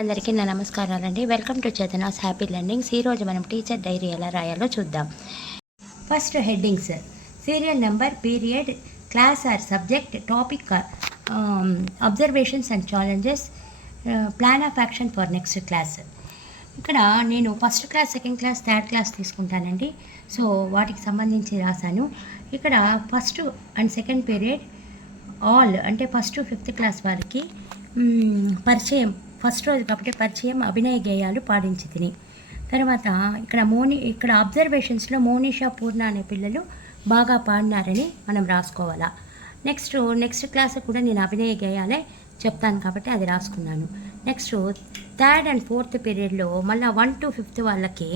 అందరికీ నా నమస్కారాలండి. Welcome to Chetana's happy learnings ఈరోజు మనం టీచర్ డైరీ ఎలా రాయాలో చూద్దాం. First headings serial number period class or subject topic observations and challenges plan of action for next class ఇక్కడ నేను first class second class third class తీసుకుంటానండి. So వాటికి సంబంధించి రాశాను. ఇక్కడ first and second period all అంటే ఫస్ట్ ఫిఫ్త్ క్లాస్ వారికి పరిచయం ఫస్ట్ రోజు కాబట్టి పరిచయం అభినయ గేయాలు పాడించి తిని. తర్వాత ఇక్కడ మోని ఇక్కడ అబ్జర్వేషన్స్లో మోనిషా పూర్ణ అనే పిల్లలు బాగా పాడినారని మనం రాసుకోవాలా. నెక్స్ట్ నెక్స్ట్ క్లాస్ కూడా నేను అభినయ గేయాలే చెప్తాను కాబట్టి అది రాసుకున్నాను. నెక్స్ట్ థర్డ్ అండ్ ఫోర్త్ పీరియడ్లో మళ్ళీ వన్ టు ఫిఫ్త్ వాళ్ళకి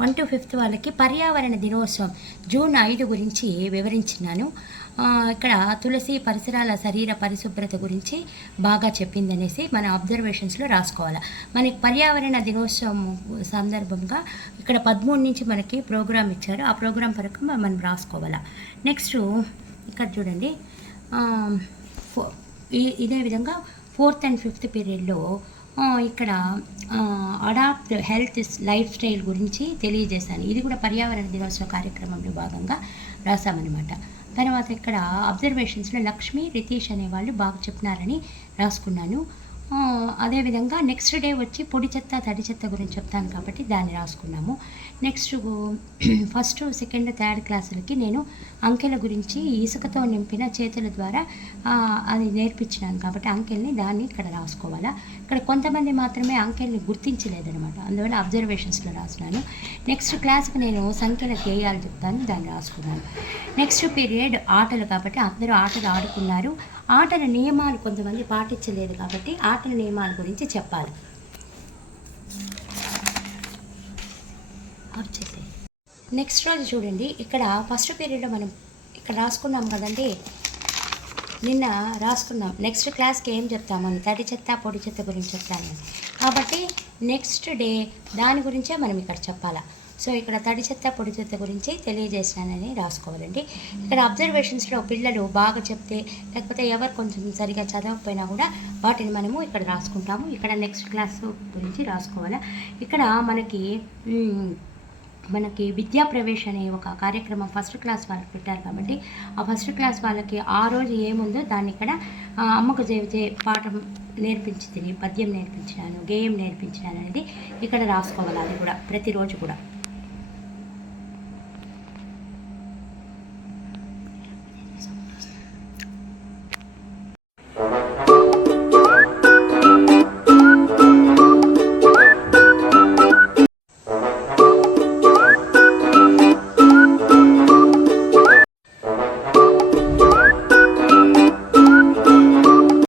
వన్ టు ఫిఫ్త్ వాళ్ళకి పర్యావరణ దినోత్సవం. జూన్ ఐదు గురించి వివరించినాను. ఇక్కడ తులసి పరిసరాల శరీర పరిశుభ్రత గురించి బాగా చెప్పిందనేసి మన అబ్జర్వేషన్స్లో రాసుకోవాలి. మనకి పర్యావరణ దినోత్సవం సందర్భంగా ఇక్కడ పదమూడు నుంచి మనకి ప్రోగ్రామ్ ఇచ్చారు. ఆ ప్రోగ్రాం పరంగా మనం రాసుకోవాలి. నెక్స్ట్ ఇక్కడ చూడండి. ఫో- ఇదే విధంగా ఫోర్త్ అండ్ ఫిఫ్త్ పీరియడ్లో ఇక్కడ అడాప్ట్ హెల్త్ లైఫ్ స్టైల్ గురించి తెలియజేశాను. ఇది కూడా పర్యావరణ దినోత్సవ కార్యక్రమంలో భాగంగా రాసామన్నమాట. తర్వాత ఇక్కడ అబ్జర్వేషన్స్లో లక్ష్మి రితీష్ అనే వాళ్ళు బాగా చెప్పినారని రాసుకున్నాను. అదేవిధంగా నెక్స్ట్ డే వచ్చి పొడి చెత్త తడి చెత్త గురించి చెప్తాను కాబట్టి దాన్ని రాసుకున్నాము. నెక్స్ట్ ఫస్ట్ సెకండ్ థర్డ్ క్లాసులకి నేను అంకెల గురించి ఇసుకతో నింపిన చేతుల ద్వారా అది నేర్పించినాను కాబట్టి అంకెల్ని దాన్ని ఇక్కడ రాసుకోవాలా. ఇక్కడ కొంతమంది మాత్రమే అంకెల్ని గుర్తించలేదనమాట అందువల్ల అబ్జర్వేషన్స్లో రాసినాను నెక్స్ట్ క్లాస్కి నేను సంఖ్యల గేయాలు చెప్తాను దాన్ని రాసుకున్నాను. నెక్స్ట్ పీరియడ్ ఆటలు కాబట్టి అందరూ ఆటలు ఆడుకున్నారు. ఆటల నియమాలు కొంతమంది పాటించలేదు కాబట్టి ఆటల నియమాల గురించి చెప్పాలి. నెక్స్ట్ రోజు చూడండి ఇక్కడ ఫస్ట్ పీరియడ్లో మనం ఇక్కడ రాసుకున్నాం కదండి. నిన్న రాసుకున్నాం. నెక్స్ట్ క్లాస్కి ఏం చెప్తామని తడి చెత్త పొడి చెత్త గురించి చెప్తాను. కాబట్టి నెక్స్ట్ డే దాని గురించే మనం ఇక్కడ చెప్పాలా? సో ఇక్కడ తడి చెత్త పొడి చెత్త గురించి తెలియజేసానని రాసుకోవాలండి. ఇక్కడ అబ్జర్వేషన్స్లో పిల్లలు బాగా చెప్తే లేకపోతే ఎవరు కొంచెం సరిగా చదవకపోయినా కూడా వాటిని మనము ఇక్కడ రాసుకుంటాము. ఇక్కడ నెక్స్ట్ క్లాస్ గురించి రాసుకోవాలి? ఇక్కడ మనకి మనకి విద్యా ప్రవేశ్ అనే ఒక కార్యక్రమం ఫస్ట్ క్లాస్ వాళ్ళకి పెట్టారు కాబట్టి ఆ ఫస్ట్ క్లాస్ వాళ్ళకి ఆ రోజు ఏముందో దాన్ని ఇక్కడ అమ్మకు చెబితే పాఠం నేర్పించి తిని పద్యం నేర్పించినాను గేయం నేర్పించినాను అనేది ఇక్కడ రాసుకోవాలి అది కూడా ప్రతిరోజు కూడా.